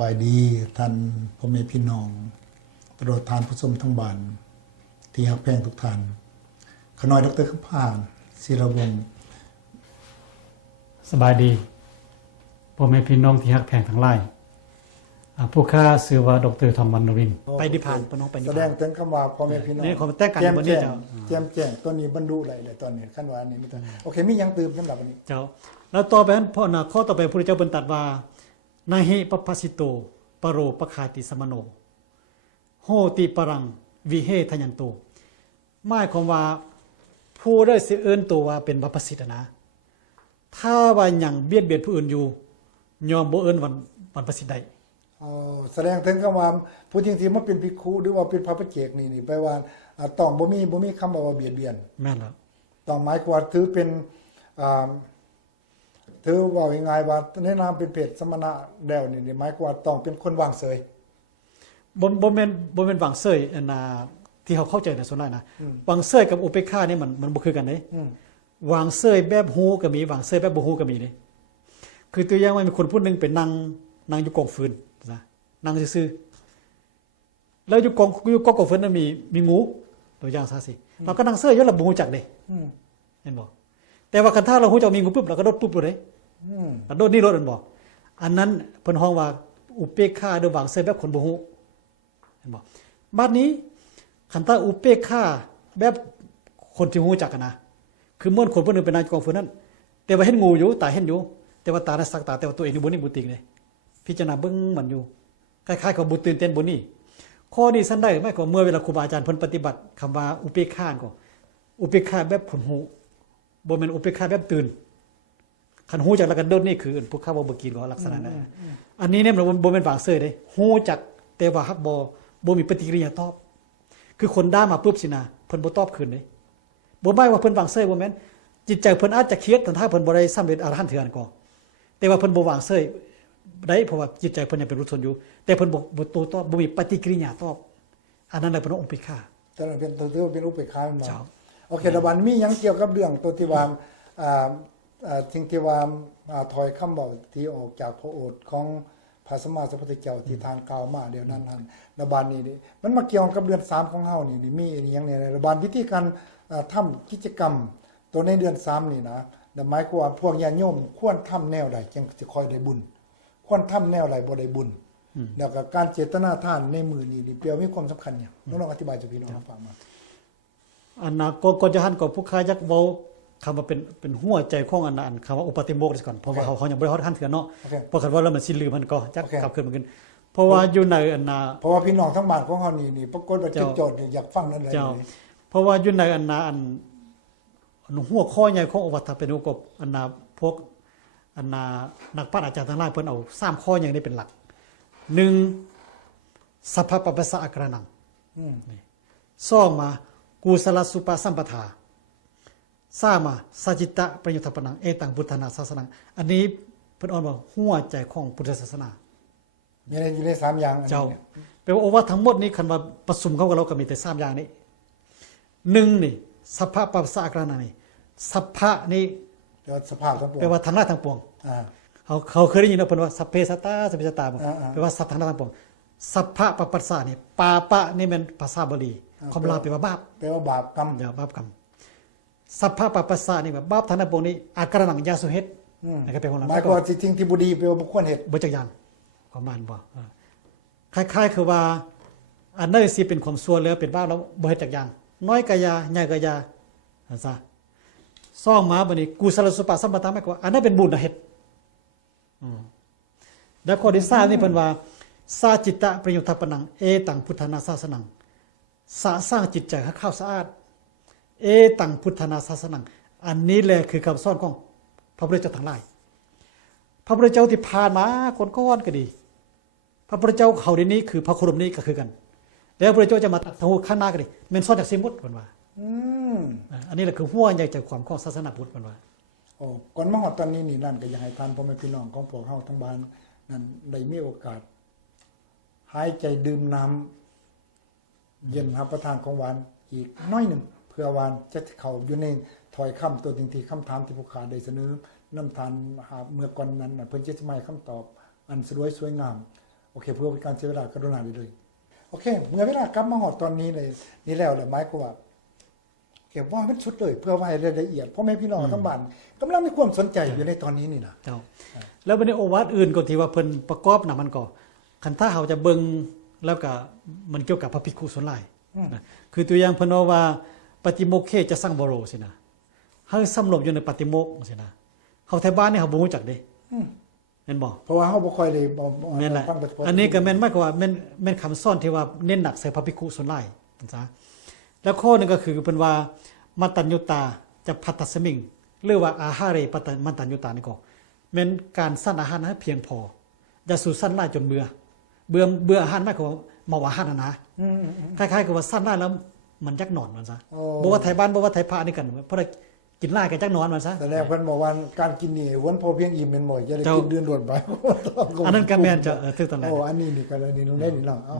บายดีท่านพ่อแม่พี่น้องตลอดทานผู้ชมทั้งบ้านที่ฮักแพงทุกท่านขน้อยดรคำพานศิรวงศ์สบายดีพ่อแม่พี่น้องที่ฮักแพงทั้งหลายผู้ข้าชื่อว่าดรธรรมวรรณรินทร์ไปนิพพานพี่น้องไปนิพพานแสดงถึงคำว่าพ่อแม่พี่น้องนี่ขอแต่งกันวันนี้เจ้าเตรียมแจ้งตัวนี้บรรลุอะไรเลยตอนนี้ขั้นว่านี้มีตัวโอเคมียังตื่นสำหรับวันนี้เจ้าแล้วต่อไปนั้นพ่อนะข้อต่อไปพระพุทธเจ้าบรรตัดว่านาหิปปัสสิโตปโรปคาติสมโนโหติปรังวิเฮทยันโตหมายความว่าผู้ได้สิเอิ้นตัวว่าเป็นบัพพสิทธิ์นะถ้าว่ายังเบียดเบียนผู้อื่นอยู่ยอมบ่เอิ้นวันประสิทธิ์ใดแสดงถึงคำว่าผู้จริงๆมันเป็นภิกขุหรือว่าเป็นพระปัจเจกนี่แปลว่าต้องบ่มีคำว่าเบียดเบียนแม่นแล้วต้องหมายความว่าถือเป็นถือว่าง่ายๆว่าแนะนำเป็นเพศสมณะแล้วนี่หมายความว่าต้องเป็นคนวางเฉยบ่แม่นวางเสยอันน่ะที่เขาเข้าใจน่ะส่วนใหญ่นะวางเสยกับอุเบกขานี่มันบ่คือกันเด้วางเสยแบบฮู้ก็มีวางเสยแบบบ่ฮู้ก็มีเด้คือตัวอย่างว่ามีคนผู้นึงเป็นนั่งอยู่กองฟืนนะนั่งซื่อๆแล้วอยู่กองฟืนนั้นมีงูตัวอย่างซะสิเราก็นั่งเสยอยู่แล้วบ่ฮู้จักเด้เห็นบ่แต่ว่าคันถ้าเราฮู้จักมีงูปุ๊บเราก็โดดปุ๊บเลยกระโดดนี่รถอันบ่อันนั้นเพิ่นฮ้องว่าอุเบกขาหรือวางเสยแบบคนบ่ฮู้เห็นบ่บัดนี้คันถ้าอุเบกขาแบบคนที่ฮู้จักกันนะคือม่วนคนผู้นึงเป็นนายกองฟืนนั้นแต่ว่าเห็นงูอยู่ตาเห็นอยู่แต่ว่าตาน่ะสักตาแต่ว่าตัวเองอยู่บนนี้บ่ติงเลยพิจารณาเบิ่งมันอยู่คล้ายๆกับบ่ตื่นเต้นบนนี้ข้อนี้ซั่นได้หมายความเมื่อเวลาครูบาอาจารย์เพิ่นปฏิบัติคำว่าอุเบกขาก็อุเบกขาแบบผลหูบ่แม่นอุเบกขาแบบตื่นคันฮู้จักแล้วก็โดดนี่คือผู้ข้าบ่กินก็ลักษณะนั้นอันนี้เนี่ยมันบ่แม่นวางเสยเด้ฮู้จักแต่ว่าฮักบ่มีปฏิกิริยาตอบคือคนด่ามาปุ๊บสินะเพิ่นบ่ตอบคืนเด้บ่หมายว่าเพิ่นวางเสยบ่แม่นจิตใจเพิ่นอาจจะเครียดถ้าเพิ่นบ่ได้สำเร็จอรหันต์เถื่อนก็แต่ว่าเพิ่นบ่วางเสยได้เพราะว่าจิตใจเพิ่นยังเป็นรุชนอยู่แต่เพิ่นบ่โต้ตอบบ่มีปฏิกิริยาตอบอันนั้นแหละเพิ่นอุเบกขาแต่เป็นถือว่าเป็นอุเบกขามาโอเคระบาดมีหยังเกี่ยวกับเรื่องตัวที่ว่าสิ่งที่ว่าถอยคำบอกที่ออกจากพระโอษฐ์ของพระสัมมาสัมพุทธเจ้าที่ทานกล่าวมาเดี๋ยวนั้นระบาดนี้มันมาเกี่ยวกับเดือน3ของเฮานี่มีอีหยังเนี่ยระบาดวิธีการทำกิจกรรมตัวในเดือน3นี่นะหมายความว่าพวกญาติโยมควรทำแนวใดจึงสิค่อยได้บุญควรทำแนวใดบ่ได้บุญแล้วก็การเจตนาทานในมือนี่เปรียวมีความสำคัญหยังน้องๆอธิบายให้พี่น้องฟังมาอันน่ะก่อนจะหันก็ผู้ค้ายักเว้าคำว่าเป็นหัวใจของอันนั้นคำว่าอุปติโมกข์ก่อนเพราะว่าเขายังบ่ได้ฮอดหันเถื่อเนาะเพราะคันว่าแล้วมันสิลืมมันก็จักกลับขึ้นมาขึ้นเพราะว่าอยู่ในอันน่ะเพราะว่าพี่น้องทั้งบ้านของเฮานี่ปรากฏว่าโจทย์อยากฟังนั่นเลยเพราะว่าอยู่ในอันน่ะอันหัวข้อใหญ่ของอวัตถเป็นกบอันน่ะพวกอันน่ะนักปราชญ์อาจารย์ทั้งหลายเพิ่นเอา3ข้ออย่างนี้เป็นหลัก1สัพพะปัสสะอาการนังนี่2มากุศลสุปสัมปทา3มาสัจจิตะประโยชน์ปนังเอตังพุทธนาศาสนังอันนี้เพิ่นอ่อนว่าหัวใจของพุทธศาสนาอยู่ใน3อย่างอันนี้แปลว่าโอวาททั้งหมดนี้คันว่าประชุมเข้ากับเราก็มีแต่3อย่างนี้1นี่สัพพะปัสสะอาการนังนี่สัพพะนี่แปลว่าสภาพทั้งปวงแปลว่าทั้งหลายทั้งปวงเขาเคยได้ยินเพิ่นว่าสัพเพสัตตาสัพเพสัตตาแปลว่าสัตว์ทั้งหลายทั้งปวงสัพพะปปัสสะนี่ปาปะนี่มันภาษาบาลีความลาวแปลว่าบาปแปลว่าบาปกรรมบาปกรรมสัพพะปปัสสะนี่แบบบาปทั้งหลายปวงนี้อาการนังยาสุเฮ็ดนะครับแปลว่าหมายความว่าสิ่งที่บ่ดีแปลว่าบ่ควรเฮ็ดบ่จักอย่างประมาณบ่คล้ายๆคือว่าอันนั้นสิเป็นความชั่วแล้วเป็นบาปแล้วบ่เฮ็ดจักอย่างน้อยก็ยาใหญ่ก็ยาซะซ่องมาบัดนี้กุศลสุปสัมปทาหมายความว่าอันนั้นเป็นบุญนะเฮ็ดแล้วข้อที่3นี่เพิ่นว่าสาจิตตะประโยชน์ปนังเอตังพุทธนาศาสนังสร้างจิตใจให้เข้าสะอาดเอตังพุทธนาศาสนังอันนี้แหละคือคำสอนของพระพุทธเจ้าทั้งหลายพระพุทธเจ้าที่ผ่านมาก่อนๆก็ดีพระพุทธเจ้าเขาในนี้คือพระโคดมนี้ก็คือกันแล้วพระพุทธเจ้าจะมาตัดทางข้างหน้าก็ดีแม่นสอนจากเสมุตเพิ่นว่าอันนี้แหละคือหัวใหญ่ใจความของศาสนาพุทธเพิ่นว่าก่อนมาฮอดตอนนี้นี่นั่นก็อยากให้ท่านพ่อแม่พี่น้องของพวกเฮาทั้งบ้านนั่นได้มีโอกาสหายใจดื่มน้ำเย็นรับประทานของหวานอีกน้อยหนึ่งเพื่อหวานจะเข้าอยู่ในถ้อยคำตัวจริงๆคำถามที่ผู้ขาได้เสนอนำทานเมื่อก่อนนั้นเพิ่นจะให้คำตอบอันสวยงาม โอเคเพื่อเป็นการเสียเวลากรุณาเลยโอเคเมื่อเวลากลับมาหอดตอนนี้เลยนี่แล้วเลยหมายก็ว่าเก็บว่ามันชุดเลยเพื่อไว้รายละเอียดพ่อแม่พี่น้องทั้งบ้านกำลังมีความสนใจอยู่ในตอนนี้นี่นะ เจ้าแล้วบัดนี้โอวาทอื่นก็ที่ว่าเพิ่นประกอบน่ะมันก็คันถ้าเฮาจะเบิ่งแล้วก็มันเกี่ยวกับพระภิกษุส่วนหลายนะคือตัวอย่างเพิ่นว่าปฏิโมกข์เขจะสร้างบโรสินะเฮาสำรวมอยู่ในปฏิโมกข์สินะเฮาไทบ้านนี่เฮาบ่รู้จักเด้แม่นบ่ เพราะว่าเฮาบ่ค่อยได้ แม่นแหละ ฟังปฏิบัติ อันนี้ก็แม่นมากกว่าแม่นคำสอนที่ว่าเน้นหนักใส่พระภิกษุส่วนหลายจังซะแล้วข้อนึงก็คือเพิ่นว่ามัตตัญญูตาจะพัตตสมิงหรือว่าอาหาเรปตัญมัตตัญญูตานี่ก็แม่นการสั่นอาหารให้เพียงพออย่าสู่สั่นหลายจนเบื่ออาหารมากกว่าเมาอาหารนะคล้ายๆกับว่าสั่นหลายแล้วมันจักนอนมันซะบ่ว่าไทบ้านบ่ว่าไทพระนี่กันเพราะได้กินหลายก็จักนอนมันซะ แสดงเพิ่นบอกว่าการกินนี่วันพอเพียงอิ่มเป็นหมอยจะได้กินเดือนด่วนไป อันนั้นก็แม่นจะถูกต้องแล้ว โอ้อันนี้นี่ก็เลยนี่ลงได้นี่เนาะเอ้า